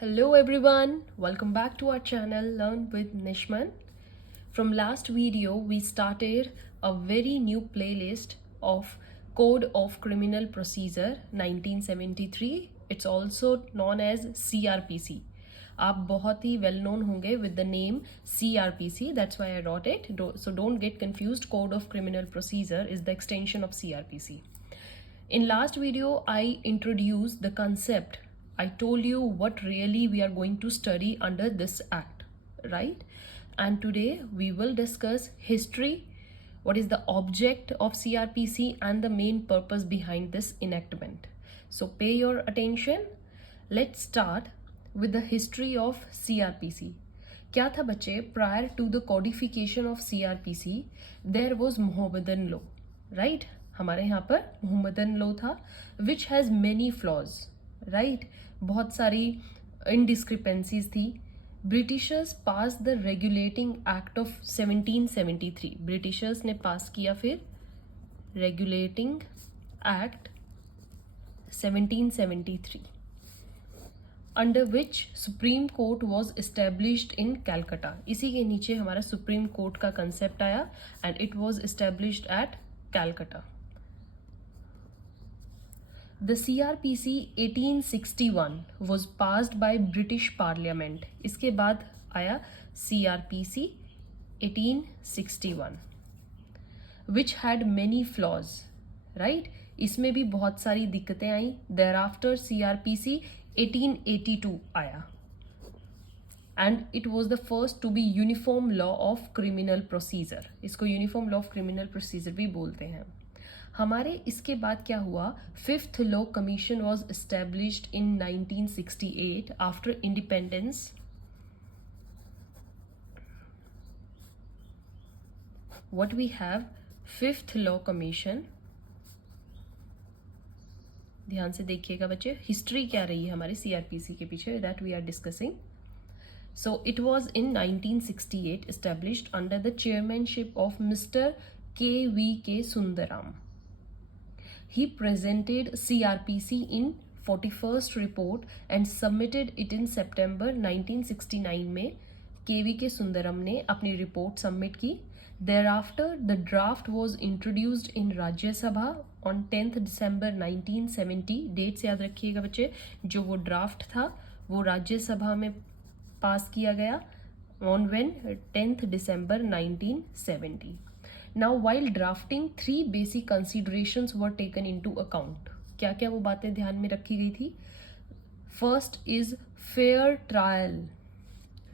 Hello everyone, welcome back to our channel Learn with Nishman. From last video we started a very new playlist of Code of Criminal Procedure 1973. It's also known as CRPC. आप बहुत ही well known होंगे with the name CRPC, that's why I wrote it. So don't get confused, Code of Criminal Procedure is the extension of CRPC. In last video I introduced the concept. I told you what really we are going to study under this act, right? And today we will discuss history, what is the object of CRPC and the main purpose behind this enactment. So pay your attention. Let's start with the history of CRPC. क्या था बच्चे, prior to the codification of CRPC there was Mohammedan law, right? हमारे यहाँ पर Mohammedan law था which has many flaws, right? बहुत सारी indiscrepancies थी. Britishers pass the regulating act of 1773. Britishers ने पास किया फिर regulating act 1773 under which supreme court was established in Calcutta. इसी के नीचे हमारा सुप्रीम कोर्ट का कंसेप्ट आया and it was established at Calcutta. The CRPC 1861 was passed by British Parliament. इसके बाद आया CRPC 1861 which had many flaws, right? इसमें भी बहुत सारी दिक्कतें आई. Thereafter CRPC 1882 आया and it was the first to be uniform law of criminal procedure. इसको uniform law of criminal procedure भी बोलते हैं. हमारे इसके बाद क्या हुआ, fifth law commission was established in 1968 after independence. What we have, fifth law commission. ध्यान से देखिएगा बच्चे, हिस्ट्री क्या रही है हमारे सीआरपीसी के पीछे, that we are discussing. So it was in 1968 established under the chairmanship of mister K Sundaram. He presented CRPC in 41st report and submitted it in September 1969 में के सुंदरम ने अपनी रिपोर्ट सबमिट की. Thereafter the draft was introduced in राज्य सभा on 10th December 1970. Dates याद रखिएगा बच्चे, जो वो ड्राफ्ट था वो राज्य सभा में पास किया गया on when 10th December 1970. Now while drafting, three basic considerations were taken into account. क्या क्या वो बातें ध्यान में रखी गई थी. First is fair trial.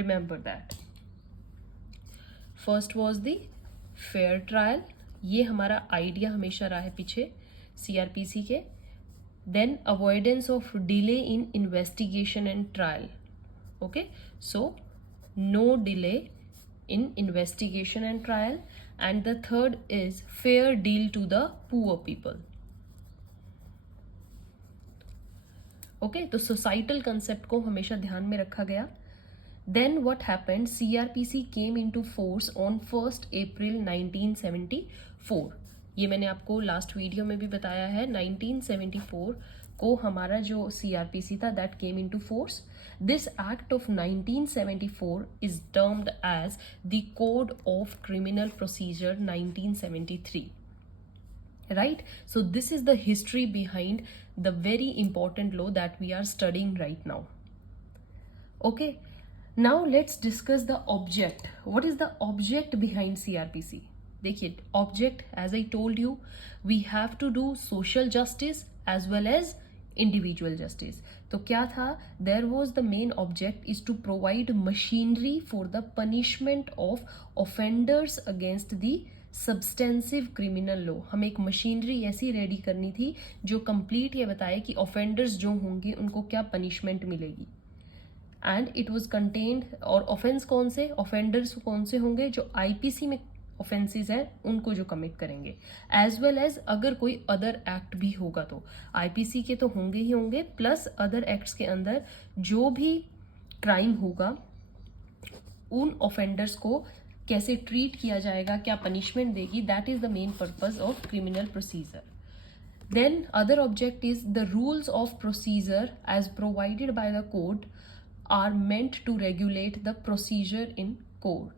Remember that. First was the fair trial. ये हमारा आइडिया हमेशा रहा है पीछे CRPC के. Then avoidance of delay in investigation and trial. Okay, so no delay in investigation and trial. And the third is fair deal to the poor people. Okay, तो societal concept को हमेशा ध्यान में रखा गया. Then what happened? CRPC came into force on 1st April 1974. ये मैंने आपको लास्ट वीडियो में भी बताया है. 1974 को हमारा जो CRPC था that came into force. This act of 1974 is termed as the Code of Criminal Procedure 1973. Right? So this is the history behind the very important law that we are studying right now. Okay. Now let's discuss the object. What is the object behind CRPC? देखिए, object, as I told you, we have to do social justice as well as individual justice. तो क्या था, there was the main object is to provide machinery for the punishment of offenders against the substantive criminal law. हमें एक machinery ऐसी ready करनी थी जो complete ये बताए कि ऑफेंडर्स जो होंगे उनको क्या पनिशमेंट मिलेगी. एंड इट वॉज कंटेन्ड, और ऑफेंस कौन से, ऑफेंडर्स कौन से होंगे, जो आईपीसी में ऑफेंसेस है उनको जो कमिट करेंगे, एज वेल एज अगर कोई अदर एक्ट भी होगा तो आईपीसी के तो होंगे ही होंगे, प्लस अदर एक्ट्स के अंदर जो भी क्राइम होगा उन ऑफेंडर्स को कैसे ट्रीट किया जाएगा, क्या पनिशमेंट देगी, that is the main purpose of criminal procedure. Then other object is the rules of procedure as provided by the code are meant to regulate the procedure in court.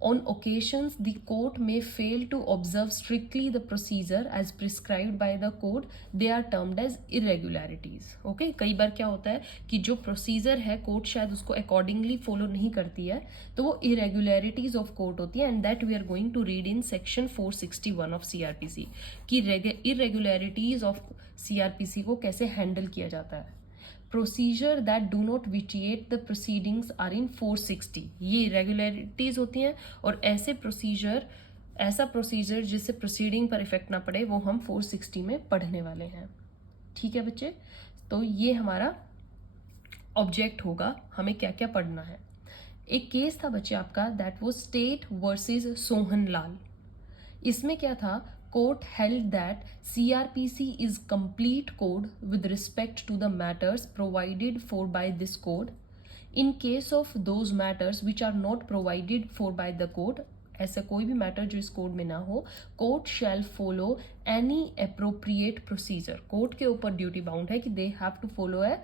On occasions, the court may fail to observe strictly the procedure as prescribed by the code. They are termed as irregularities. Okay, कई बार क्या होता है कि जो procedure है court शायद उसको accordingly follow नहीं करती है, तो वो irregularities ऑफ कोर्ट होती है, and that we are going to read in section 461 of CRPC कि irregularities ऑफ CRPC को कैसे हैंडल किया जाता है. Procedure that do not vitiate the proceedings are in 460. ये इरेगुलरिटीज होती हैं, और ऐसा प्रोसीजर जिससे प्रोसीडिंग पर इफेक्ट ना पड़े वो हम 460 में पढ़ने वाले हैं. ठीक है बच्चे, तो ये हमारा ऑब्जेक्ट होगा. हमें क्या क्या पढ़ना है. एक केस था बच्चे आपका, दैट वो स्टेट वर्सेस सोहनलाल. इसमें क्या था, court held that CRPC is complete code with respect to the matters provided for by this code. In case of those matters which are not provided for by the code, ऐसा कोई भी matter जो इस code में ना हो, court shall follow any appropriate procedure. Court के ऊपर ड्यूटी बाउंड है कि they have to follow a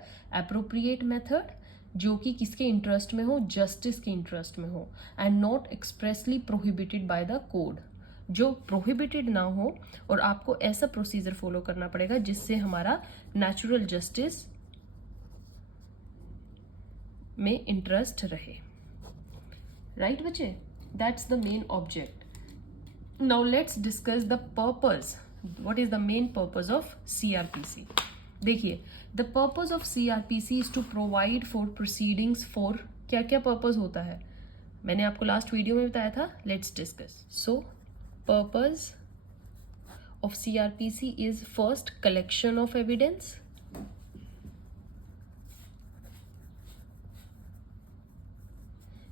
appropriate method जो कि किसके इंटरेस्ट में हो, जस्टिस के इंटरेस्ट में हो, and not expressly prohibited by the code. जो प्रोहिबिटेड ना हो, और आपको ऐसा प्रोसीजर फॉलो करना पड़ेगा जिससे हमारा नेचुरल जस्टिस में इंटरेस्ट रहे. राइट बच्चे, that's the main object. Now let's discuss the purpose. What is the main purpose of CRPC. देखिए, the purpose of CRPC is to provide for proceedings for. क्या क्या पर्पस होता है मैंने आपको लास्ट वीडियो में बताया था. Let's discuss. So purpose of CRPC is first collection of evidence,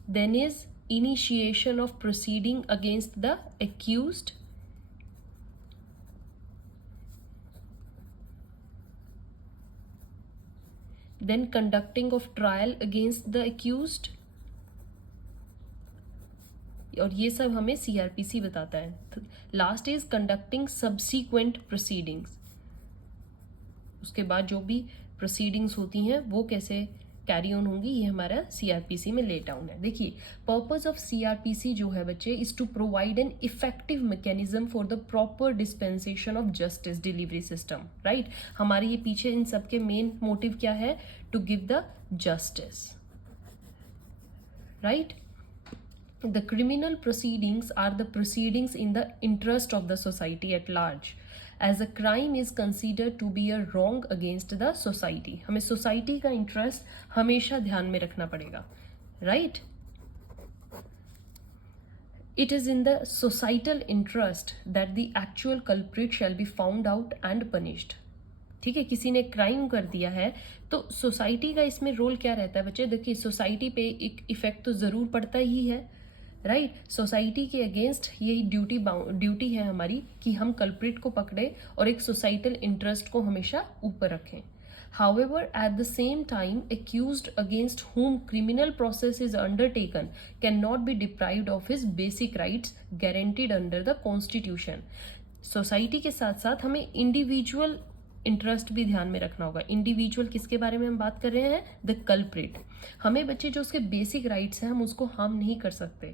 then is initiation of proceeding against the accused, then conducting of trial against the accused, और ये सब हमें CRPC बताता है. Last is conducting subsequent proceedings. उसके बाद जो भी प्रोसीडिंग्स होती हैं वो कैसे कैरी ऑन होंगी, ये हमारा CRPC में लेट डाउन है. देखिए, पर्पस ऑफ CRPC जो है बच्चे, is to provide an effective mechanism for the proper dispensation of justice delivery system. Right, हमारे ये पीछे इन सबके मेन मोटिव क्या है, to give the justice. Right, the criminal proceedings are the proceedings in the interest of the society at large, as a crime is considered to be a wrong against the society. हमें society का interest हमेशा ध्यान में रखना पड़ेगा. Right, it is in the societal interest that the actual culprit shall be found out and punished. ठीक है, किसी ने क्राइम कर दिया है तो सोसाइटी का इसमें रोल क्या रहता है बच्चे. देखिए, सोसाइटी पे एक इफेक्ट तो जरूर पड़ता ही है. राइट, सोसाइटी के अगेंस्ट यही ड्यूटी है हमारी कि हम कल्प्रिट को पकड़े और एक सोसाइटल इंटरेस्ट को हमेशा ऊपर रखें. However, at the same time, accused against whom criminal process is undertaken cannot be deprived of his basic rights guaranteed under the Constitution. Society के साथ साथ हमें इंडिविजुअल इंटरेस्ट भी ध्यान में रखना होगा. इंडिविजुअल किसके बारे में हम बात कर रहे हैं, द कल्प्रिट. हमें बच्चे जो उसके बेसिक राइट्स हैं हम उसको हार्म नहीं कर सकते.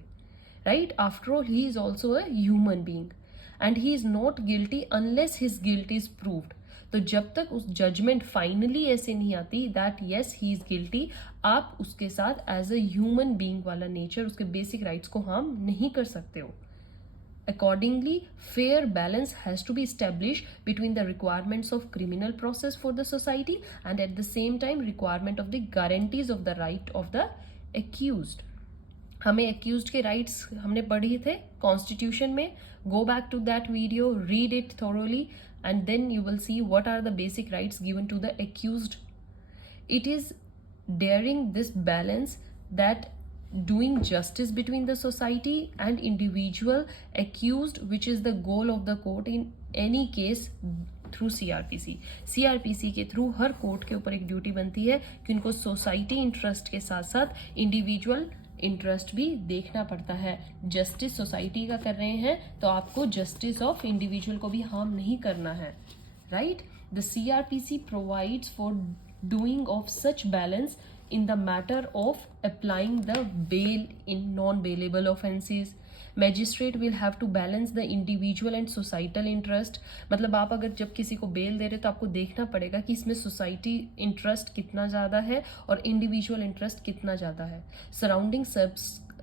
Right, after all he is also a human being and he is not guilty unless his guilt is proved. तो जब तक उस जजमेंट फाइनली ऐसे नहीं आती that yes he is guilty, आप उसके साथ एज अ ह्यूमन बींग वाला नेचर, उसके बेसिक राइट्स को हार्म नहीं कर सकते हो. Accordingly, fair balance has to be established between the requirements of criminal process for the society and at the same time requirement of the guarantees of the right of the accused. हमें accused के rights हमने पढ़े थे Constitution में. Go back to that video, read it thoroughly, and then you will see what are the basic rights given to the accused. It is during this balance that doing justice between the society and individual accused which is the goal of the court in any case through CRPC. CRPC के through हर court के ऊपर एक duty बनती है कि उनको society interest के साथ साथ इंडिविजुअल इंटरेस्ट भी देखना पड़ता है. जस्टिस सोसाइटी का कर रहे हैं तो आपको जस्टिस ऑफ इंडिविजुअल को भी हार्म नहीं करना है. Right, the CRPC provides for doing of such balance in the matter of applying the bail in non-bailable offences. Magistrate will have to balance the individual and societal interest. मतलब आप अगर जब किसी को बेल दे रहे तो आपको देखना पड़ेगा कि इसमें सोसाइटी इंटरेस्ट कितना ज़्यादा है और इंडिविजुअल इंटरेस्ट कितना ज़्यादा है. सराउंडिंग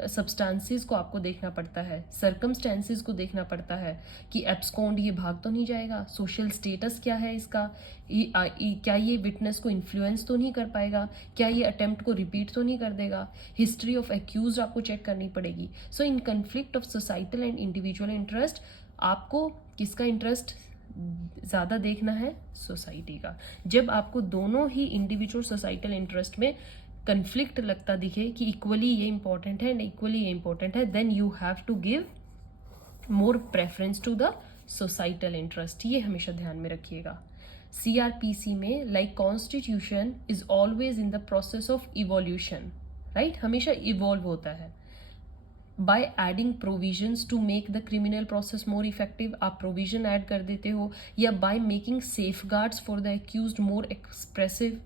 सब्सटेंसेस को आपको देखना पड़ता है, सर्कमस्टेंसेस को देखना पड़ता है कि एब्सकॉन्ड ये भाग तो नहीं जाएगा, सोशल स्टेटस क्या है इसका, क्या ये विटनेस को इन्फ्लुएंस तो नहीं कर पाएगा, क्या ये अटेम्प्ट को रिपीट तो नहीं कर देगा, हिस्ट्री ऑफ एक्यूज आपको चेक करनी पड़ेगी. So in conflict of societal and individual interest आपको किसका इंटरेस्ट ज़्यादा देखना है? सोसाइटी का. जब आपको दोनों ही इंडिविजुअल सोसाइटल इंटरेस्ट में कन्फ्लिक्ट लगता दिखे कि इक्वली ये इंपॉर्टेंट है एंड इक्वली ये इंपॉर्टेंट है, then you have to give more preference to the societal interest. ये हमेशा ध्यान में रखिएगा. सीआरपीसी में like constitution is always in the process of evolution, right, हमेशा इवॉल्व होता है. By adding provisions to make the criminal process more effective, आप प्रोविजन ऐड कर देते हो, या by making safeguards for the accused more expressive.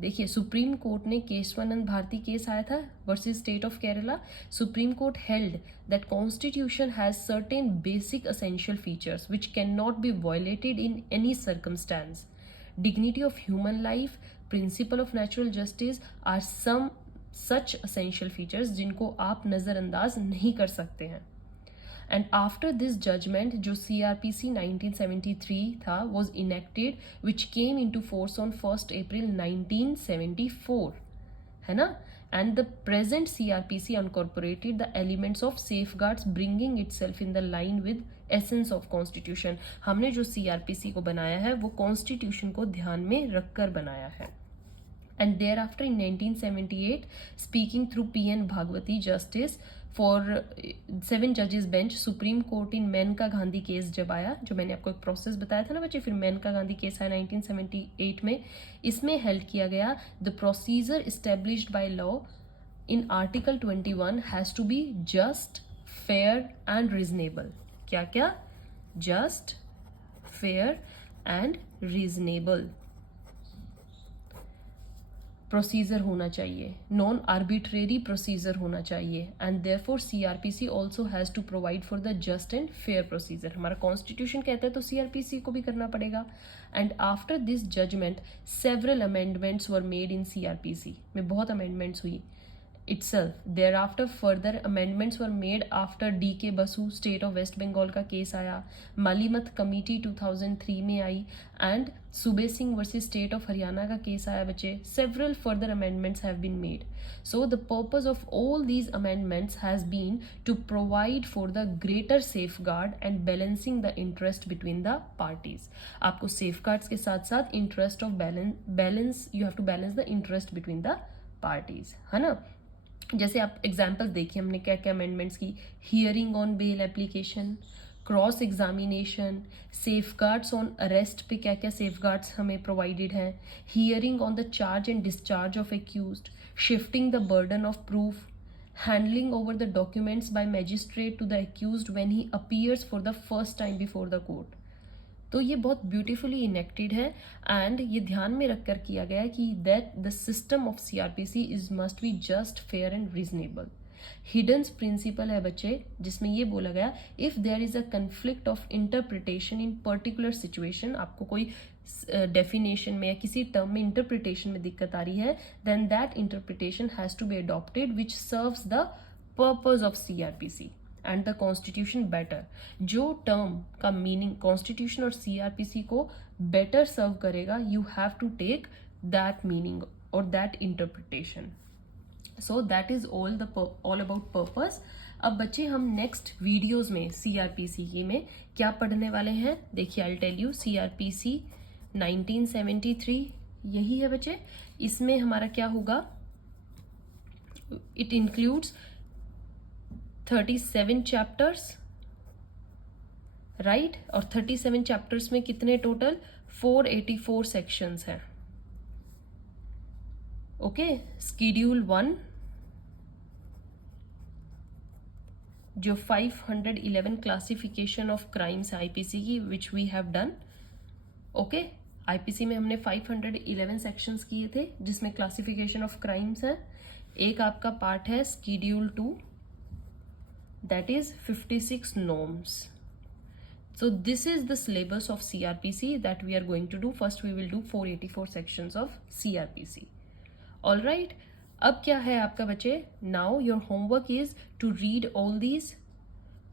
देखिए supreme court ने केशवानंद भारती केस आया था versus state of Kerala. Supreme court held that constitution has certain basic essential features which can not be violated in any circumstance. Dignity of human life, principle of natural justice are some such essential features जिनको आप नज़रअंदाज नहीं कर सकते हैं. And after this judgment जो CRPC 1973 था was enacted which came into force on 1 April 1974, है ना. And the present CRPC incorporated the elements of safeguards bringing itself in the line with essence of constitution. हमने जो CRPC को बनाया है वो constitution को ध्यान में रखकर बनाया है. And thereafter in 1978, speaking through P.N. Bhagwati Justice for 7 judges bench, supreme court in Maneka Gandhi case जब आया, जो मैंने आपको एक प्रोसेस बताया था ना बच्चे, फिर मेनका गांधी केस आया 1978 में, इसमें हेल्ड किया गया the procedure established by law in article 21 has to be just, fair and reasonable. क्या क्या? Just, fair and reasonable procedure होना चाहिए, नॉन आर्बिट्रेरी प्रोसीजर होना चाहिए. And therefore CRPC also has to provide for the just and fair procedure. हमारा constitution कहता है तो CRPC को भी करना पड़ेगा. And after this judgment several amendments were made in CRPC में, बहुत अमेंडमेंट्स हुई itself. Thereafter further amendments were made after D.K. Basu state of West Bengal का केस आया, मालीमत कमेटी 2003 में आई, and Sube Singh versus state of Haryana का केस आया बच्चे. Several further amendments have been made. So the purpose of all these amendments has been to provide for the greater safeguard and balancing the interest between the parties. आपको safeguards के साथ साथ interest of balance you have to balance the interest between the parties, है ना. जैसे आप example देखिए हमने क्या क्या अमेंडमेंट्स की. Hearing on bail application, cross examination, safeguards on arrest पे क्या क्या सेफगार्ड्स हमें प्रोवाइडेड हैं, hearing on the charge and discharge of accused, shifting the burden of proof, handling over the documents by magistrate to the accused when he appears for the first time before the court. तो ये बहुत beautifully enacted है and ये ध्यान में रखकर किया गया है कि that the system of CRPC is must be just, fair and reasonable. Heydon's principle है बच्चे जिसमें ये बोला गया if there is a conflict of interpretation in particular situation, आपको कोई डेफिनेशन में या किसी टर्म में इंटरप्रिटेशन में दिक्कत आ रही है, then that interpretation has to be adopted which serves the purpose of CRPC and the constitution better. जो टर्म का मीनिंग कॉन्स्टिट्यूशन और CRPC को बेटर सर्व करेगा, you have to take that meaning और that interpretation. So that is all about purpose. अब बच्चे हम next videos में CRPC के में क्या पढ़ने वाले हैं देखिए. आई टेल यू CRPC 1973 यही है बच्चे. इसमें हमारा क्या होगा, इट इंक्लूड्स 37 चैप्टर्स, राइट, और 37 चैप्टर्स में कितने टोटल 484 सेक्शंस हैं. ओके, स्कीड्यूल 1 जो 511 क्लासिफिकेशन ऑफ क्राइम्स IPC की which we have done. Okay, IPC में हमने 511 सेक्शंस किए थे, जिसमें क्लासिफिकेशन ऑफ क्राइम्स है। एक आपका पार्ट है schedule 2, that is 56 norms. So this is the syllabus of CRPC that we are going to do. First we will do 484 sections of CRPC. All right. अब क्या है आपका बच्चे? Now your homework is to read all these.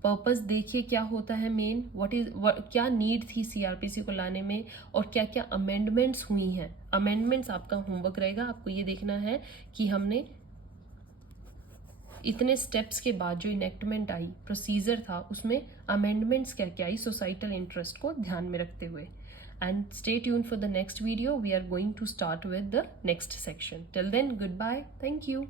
Purpose देखिए क्या होता है main, क्या नीड थी सीआरपीसी को लाने में और क्या क्या अमेंडमेंट्स हुई हैं. अमेंडमेंट्स आपका होमवर्क रहेगा. आपको ये देखना है कि हमने इतने स्टेप्स के बाद जो इनेक्टमेंट आई, प्रोसीजर था, उसमें अमेंडमेंट्स क्या क्या आई सोसाइटल इंटरेस्ट को ध्यान में रखते हुए. And stay tune for the next video. We are going to start with the next section. Till then, good bye. Thank you.